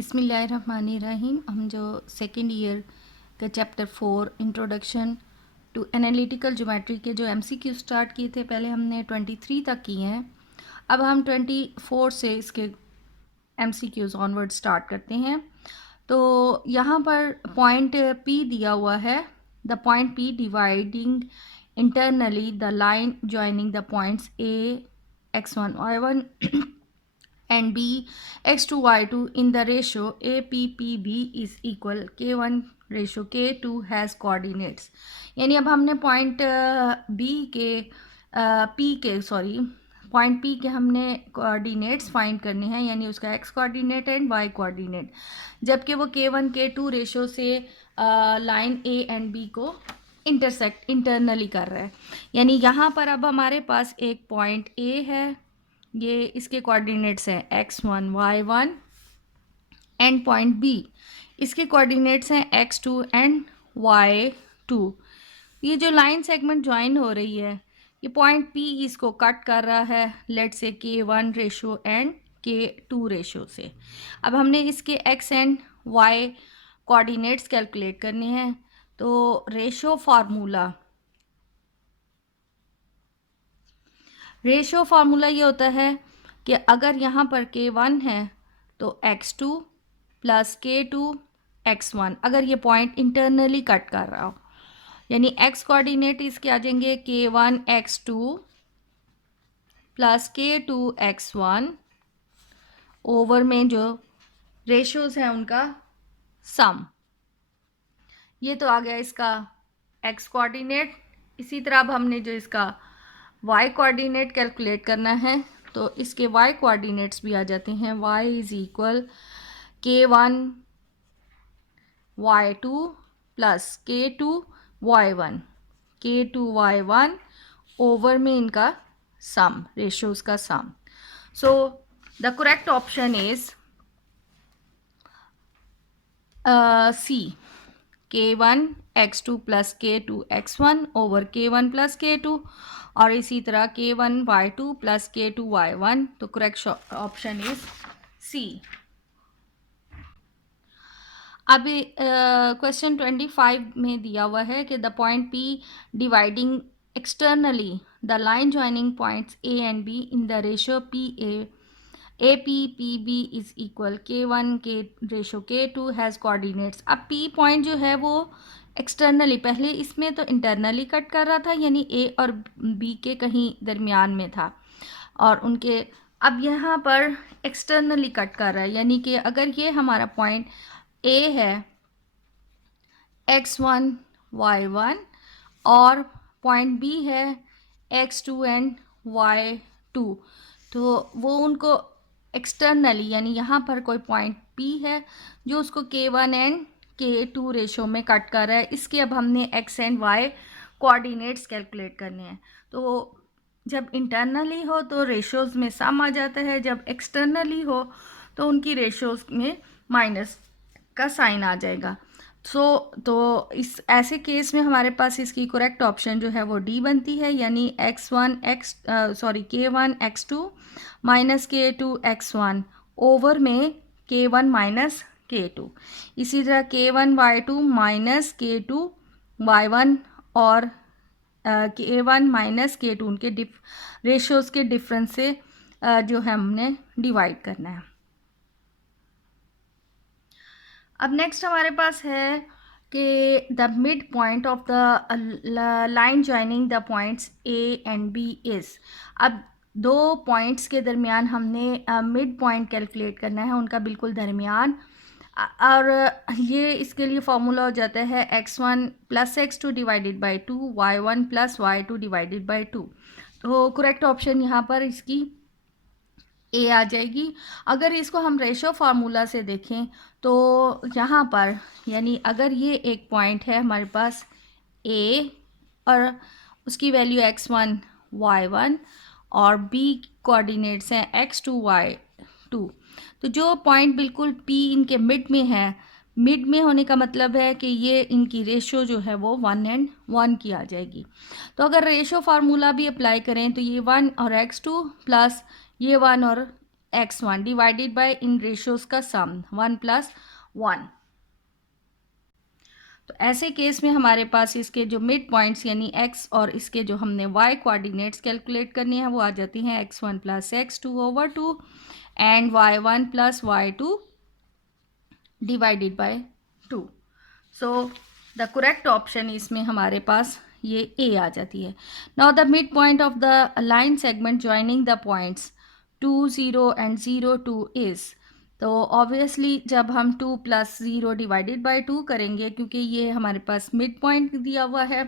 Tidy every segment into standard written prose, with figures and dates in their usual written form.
बिस्मिल्लाहिर्रहमानिर्रहीम। हम जो सेकेंड ईयर का chapter 4 introduction to analytical geometry के जो एमसीक्यू स्टार्ट किए थे, पहले हमने 23 तक किए हैं। अब हम 24 से इसके एमसीक्यूज ऑनवर्ड स्टार्ट करते हैं। तो यहाँ पर पॉइंट पी दिया हुआ है, the point P dividing internally the line joining the points A x1 y1 and b x2 y2 in the ratio APPB is equal k1 ratio k2 has coordinates। यानी अब हमने पॉइंट पॉइंट पी के हमने coordinates find करने हैं, यानी उसका X coordinate and Y coordinate, जबकि वो k1 k2 रेशो से लाइन ए एंड बी को इंटरसेक्ट इंटरनली कर रहा है। यानी यहाँ पर अब हमारे पास एक पॉइंट ए है, ये इसके कोऑर्डिनेट्स हैं x1 y1 and point B, इसके कोऑर्डिनेट्स हैं x2 एंड y2। ये जो लाइन सेगमेंट ज्वाइन हो रही है, ये पॉइंट P इसको कट कर रहा है, लेट से k1 ratio and k2 ratio से। अब हमने इसके x and y coordinates calculate करने हैं। तो रेशो फार्मूला ये होता है कि अगर यहाँ पर k1 है तो x2 प्लस k2 x1, अगर ये पॉइंट इंटरनली कट कर रहा हो, यानी x कोऑर्डिनेट इसके आ जाएंगे k1 x2 plus k2 x1 over में जो रेशोज हैं उनका सम। ये तो आ गया इसका x कोऑर्डिनेट। इसी तरह अब हमने जो इसका y कोऑर्डिनेट कैलकुलेट करना है, तो इसके y कोऑर्डिनेट्स भी आ जाते हैं। y is equal k1 y2 plus k2 y1 over में इनका सम, रेशियोज का sum. So the correct option is C, k1 x2 plus k2 x1 over k1 plus k2, और इसी तरह k1 y2 plus k2 y1। तो correct option is सी। अब question 25 में दिया हुआ है कि the point P dividing externally the line joining points A and B in the ratio APPB is equal k1 के रेशो k2 हैज़ कोऑर्डिनेट्स। अब P point जो है वो एक्सटर्नली, पहले इसमें तो इंटरनली कट कर रहा था, यानी A और B के कहीं दरमियान में था, और उनके अब यहाँ पर एक्सटर्नली कट कर रहा है। यानी कि अगर ये हमारा पॉइंट A है x1 y1 और पॉइंट B है x2 एंड y2, तो वो उनको एक्सटर्नली, यानी यहाँ पर कोई पॉइंट P है जो उसको k1 एंड k2 रेशो में कट कर रहा है। इसके अब हमने x and y coordinates calculate करने हैं। तो जब इंटरनली हो तो रेशोज़ में सम आ जाता है, जब एक्सटर्नली हो तो उनकी रेशोज़ में माइनस का साइन आ जाएगा। तो इस ऐसे केस में हमारे पास इसकी करेक्ट ऑप्शन जो है वो डी बनती है, यानी k1 x2 minus k2 x1 over में k1 माइनस k2। इसी तरह k1 y2 minus k2 y1 और k1 माइनस k2 उनके रेशियोज़ के डिफरेंस से जो है हमने डिवाइड करना है। अब नेक्स्ट हमारे पास है कि the mid point of the line joining the points A and B is. अब दो पॉइंट्स के दरमियान हमने मिड पॉइंट कैलकुलेट करना है, उनका बिल्कुल दरमियान, और ये इसके लिए फॉर्मूला हो जाता है x1 plus x2 divided by 2 y1 plus y2 divided by 2। तो करेक्ट ऑप्शन यहाँ पर इसकी ए आ जाएगी। अगर इसको हम रेशो फार्मूला से देखें तो यहाँ पर, यानी अगर ये एक पॉइंट है हमारे पास ए और उसकी वैल्यू x1 y1 और b कोऑर्डिनेट्स हैं x2 y2, तो जो पॉइंट बिल्कुल p इनके मिड में है, मिड में होने का मतलब है कि ये इनकी रेशो जो है वो 1 एंड 1 की आ जाएगी। तो अगर रेशो फार्मूला भी अप्लाई करें तो ये 1 और x2 प्लस ये 1 और x1 divided by in ratios का सम 1 + 1। तो ऐसे केस में हमारे पास इसके जो मिड पॉइंट्स यानी x और इसके जो हमने y कोऑर्डिनेट्स कैलकुलेट करनी है वो आ जाती हैं x1 + x2/2 and y1 + y2 divided by 2। So the correct option इसमें हमारे पास ये ए आ जाती है। Now the mid point of the line segment joining the points 2 0 and 0 2 is, तो ऑब्वियसली जब हम 2 + 0 डिवाइडेड बाय 2 करेंगे, क्योंकि ये हमारे पास मिड पॉइंट दिया हुआ है,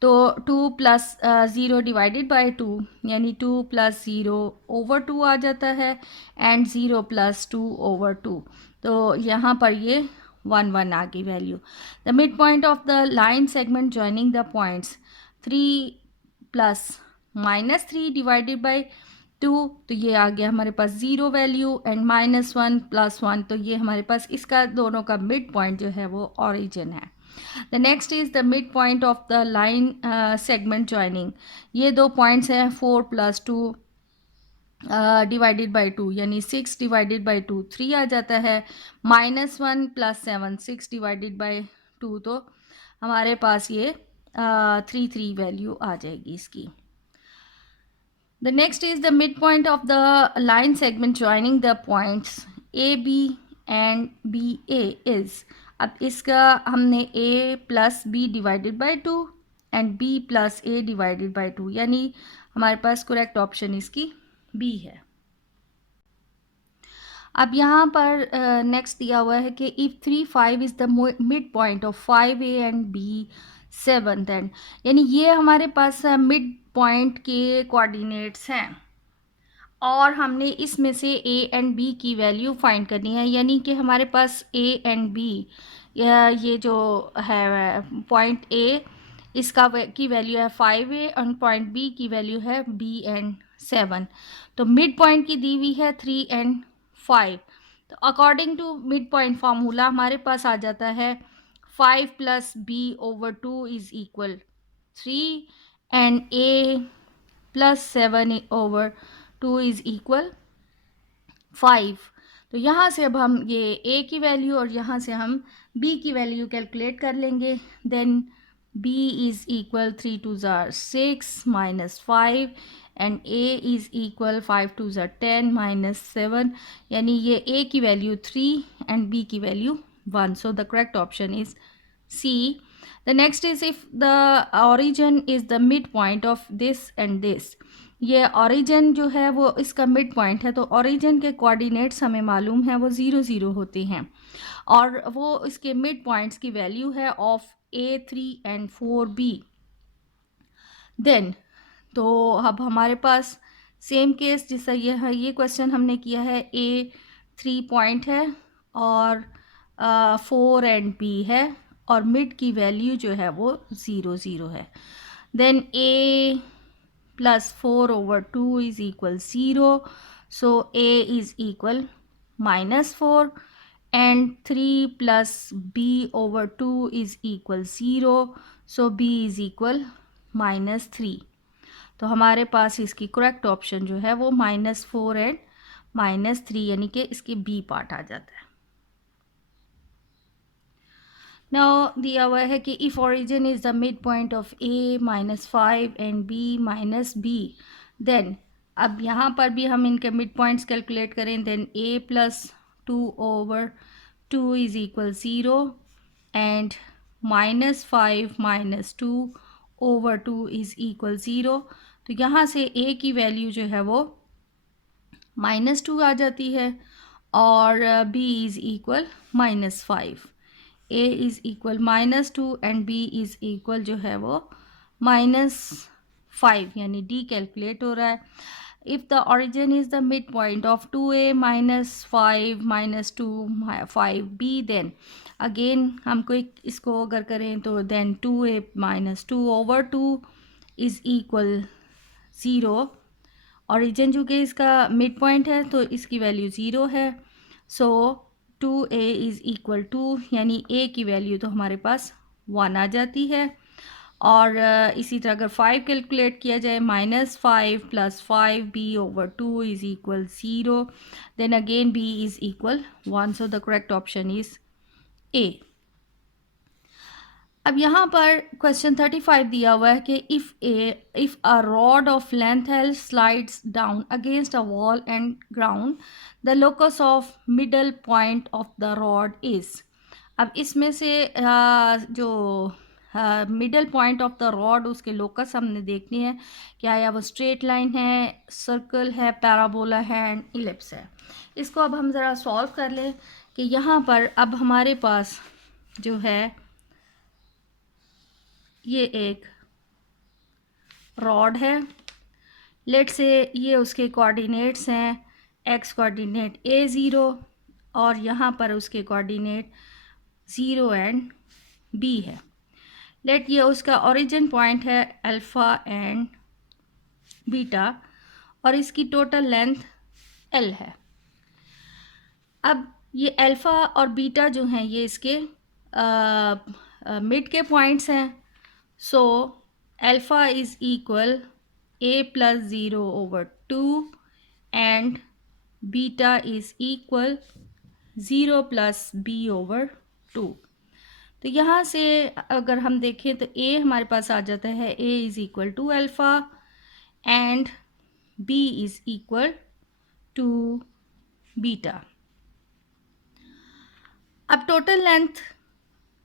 तो 2 + 0 डिवाइडेड बाय 2 यानी 2 + 0/2 आ जाता है एंड 0 + 2/2। तो यहाँ पर ये 1 1 आ गई value. The mid point of the line segment joining the points 3 + -3 divided by 2, तो ये आ गया हमारे पास 0 वैल्यू एंड -1 + 1, तो ये हमारे पास इसका दोनों का मिड पॉइंट जो है वो ऑरिजिन है। The next is the mid point of the line segment joining. ये दो पॉइंट्स हैं 4 + 2 डिवाइडेड बाय 2 यानी 6 डिवाइडेड बाय 2 3 आ जाता है, -1 + 7 6 डिवाइडेड बाय 2, तो हमारे पास ये 3 3 वैल्यू आ जाएगी इसकी। The next is the midpoint of the line segment joining the points AB and BA is, अब इसका हमने A + B divided by 2 and B + A divided by 2, यानी हमारे पास करेक्ट ऑप्शन इसकी B है। अब यहाँ पर नेक्स्ट दिया हुआ है कि if 3 5 is the mid point of 5A and B 7 and, यानी ये हमारे पास मिड पॉइंट के कोऑर्डिनेट्स हैं और हमने इसमें से A एंड B की वैल्यू फाइंड करनी है, यानी कि हमारे पास A एंड B ये जो है पॉइंट A इसका की वैल्यू है 5A और पॉइंट B की वैल्यू है B एंड 7, तो मिड पॉइंट की दी हुई है 3 एंड 5। तो according to mid point formula हमारे पास आ जाता है 5 + B/2 is equal 3 and A + 7/2 is equal 5। तो यहाँ से अब हम ये A की वैल्यू और यहाँ से हम B की वैल्यू कैलकुलेट कर लेंगे। Then B is equal 3 2 6 -5 and A is equal 5 2 10 -7, यानी ये A की वैल्यू 3 एंड B की value 1। So the correct option is C। The next is if the origin is the midpoint of this and this, ये origin जो है वो इसका mid point है, तो origin के कोऑर्डिनेट्स हमें मालूम है वो 0 0 होते हैं और वो इसके मिड पॉइंट्स की वैल्यू है of A3 and 4B। Then तो अब हमारे पास सेम केस जैसा ये क्वेश्चन हमने किया है, A3 पॉइंट है और 4 एंड B है और मिड की वैल्यू जो है वो 0 0 है। Then A + 4/2 is equal 0, so A is equal -4 and 3 + B/2 is equal 0, so B is equal -3। तो हमारे पास इसकी करेक्ट ऑप्शन जो है वो -4 एंड -3 यानी कि इसके B पार्ट आ जाता है। नाउ दिया हुआ है कि if origin is the mid point of A -5 and B -B, then अब यहाँ पर भी हम इनके मिड पॉइंट्स कैलकुलेट करें। Then A + 2/2 is equal 0 and -5 - 2/2 is equal 0, तो यहाँ से A की वैल्यू जो है वो -2 आ जाती है और B is equal -5। A is equal -2 and B is equal जो है वो -5, यानी D कैलकुलेट हो रहा है। If the origin is the mid point of 2A -5 - 2 5B, then again हमको इसको अगर करें तो then 2A - 2/2 is equal 0। Origin चूँकि इसका मिड पॉइंट है तो इसकी वैल्यू 0 है, सो 2A इज़ इक्वल 2, यानी A की वैल्यू तो हमारे पास 1 आ जाती है और इसी तरह अगर 5 कैलकुलेट किया जाए, -5 + 5b/2 is equal 0, then again b is equal 1, so the correct option is A. अब यहाँ पर क्वेश्चन 35 दिया हुआ है कि if a rod of length L slides down against a wall and ground, the locus of middle point of the rod is. अब इसमें से जो middle point of the rod, उसके लोकस हमने देखनी है, क्या या वो स्ट्रेट लाइन है, सर्कल है, पैराबोला है एंड इलिप्स है। इसको अब हम ज़रा सॉल्व कर लें कि यहाँ पर अब हमारे पास जो है ये एक रॉड है, लेट से ये उसके कोऑर्डिनेट्स हैं, एक्स कोऑर्डिनेट a0 और यहाँ पर उसके कोऑर्डिनेट 0 एंड b है। लेट ये उसका ओरिजिन पॉइंट है अल्फ़ा एंड बीटा और इसकी टोटल लेंथ l है। अब ये अल्फ़ा और बीटा जो हैं ये इसके मिड के पॉइंट्स हैं, सो alpha is equal a + 0/2 and beta is equal 0 + b/2। तो यहाँ से अगर हम देखें तो a हमारे पास आ जाता है, a is equal to alpha and b is equal to beta. अब टोटल लेंथ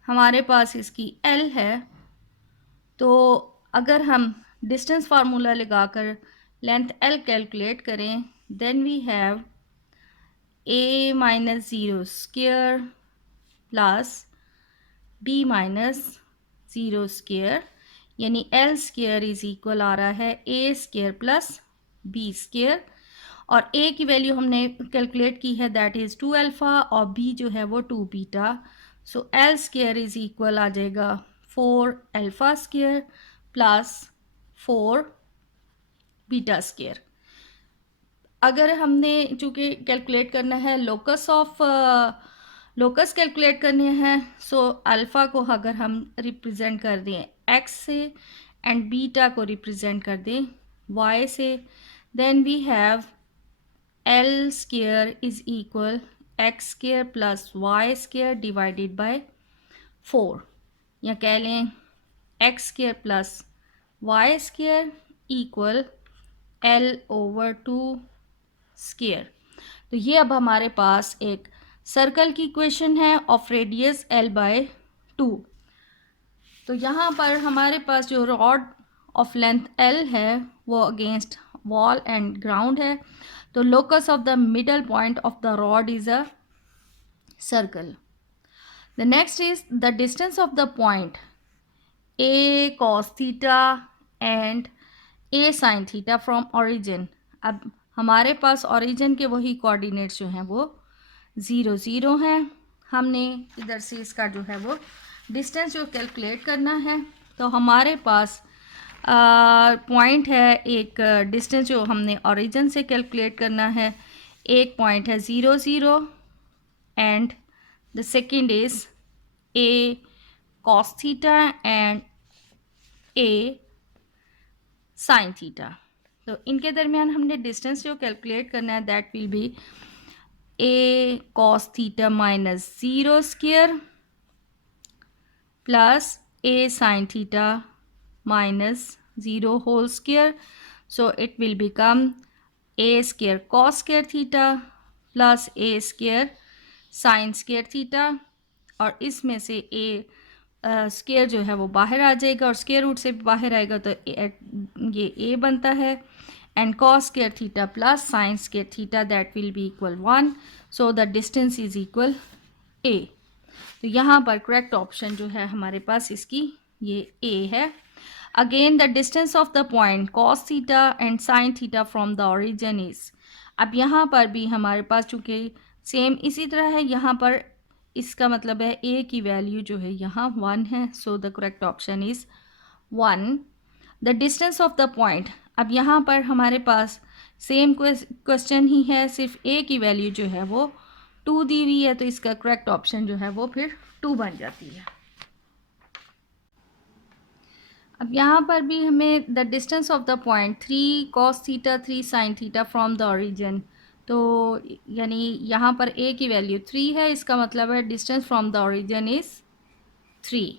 हमारे पास इसकी l है, तो अगर हम डिस्टेंस फार्मूला लगाकर लेंथ l कैलकुलेट करें, then we have a - 0 square plus b - 0 square, यानी l स्क्वायर इज इक्वल आ रहा है a square plus b square, और a की वैल्यू हमने कैलकुलेट की है, दैट इज़ 2 अल्फ़ा, और b जो है वो 2 beta. So l square is equal आ जाएगा 4 alpha square plus 4 beta square. अगर हमने चूँकि कैलकुलेट करना है लोकस कैलकुलेट करने हैं, सो अल्फ़ा को अगर हम रिप्रेजेंट कर दें x से एंड बीटा को रिप्रेजेंट कर दें y से, then we have l square is equal x square plus y square divided by 4, या कह लें x square plus y square equal l/2 square. तो ये अब हमारे पास एक सर्कल की इक्वेशन है ऑफ रेडियस l/2। तो यहाँ पर हमारे पास जो रॉड ऑफ लेंथ l है वो अगेंस्ट वॉल एंड ग्राउंड है, तो locus of the middle point of the rod is a circle. The next is the distance of the point a cos theta and a sin theta from origin. अब हमारे पास origin के वही coordinates जो हैं वो 0 0 हैं। हमने इधर से इसका जो है वो डिस्टेंस जो कैलकुलेट करना है, तो हमारे पास पॉइंट है, एक डिस्टेंस जो हमने ओरिजिन से कैलकुलेट करना है, एक पॉइंट है 0 0 and the second is a cos theta and a sin theta. तो इनके दरमियान हमने डिस्टेंस जो कैलकुलेट करना है, that will be a cos theta minus 0 square plus a sin theta minus 0 whole square, so it will become a square cos square theta plus a square sin square theta, और इसमें से a square जो है वो बाहर आ जाएगा और square root से बाहर आएगा, तो ये a बनता है, and cos square theta plus sin square theta that will B equal 1, so the distance is equal a। तो यहाँ पर करेक्ट ऑप्शन जो है हमारे पास इसकी ये a है। Again the distance of the point cos theta and sin theta from the origin is. अब यहाँ पर भी हमारे पास चूँकि सेम इसी तरह है, यहाँ पर इसका मतलब है a की वैल्यू जो है यहाँ 1 है, सो the correct option is 1। The distance of the point, अब यहाँ पर हमारे पास सेम क्वेश्चन ही है, सिर्फ a की वैल्यू जो है वो 2 दी हुई है, तो इसका करेक्ट ऑप्शन जो है वो फिर 2 बन जाती है। अब यहाँ पर भी हमें the distance of the point 3 cos θ 3 sin θ from the origin, तो यानी यहाँ पर a की वैल्यू 3 है, इसका मतलब है distance from the origin is 3।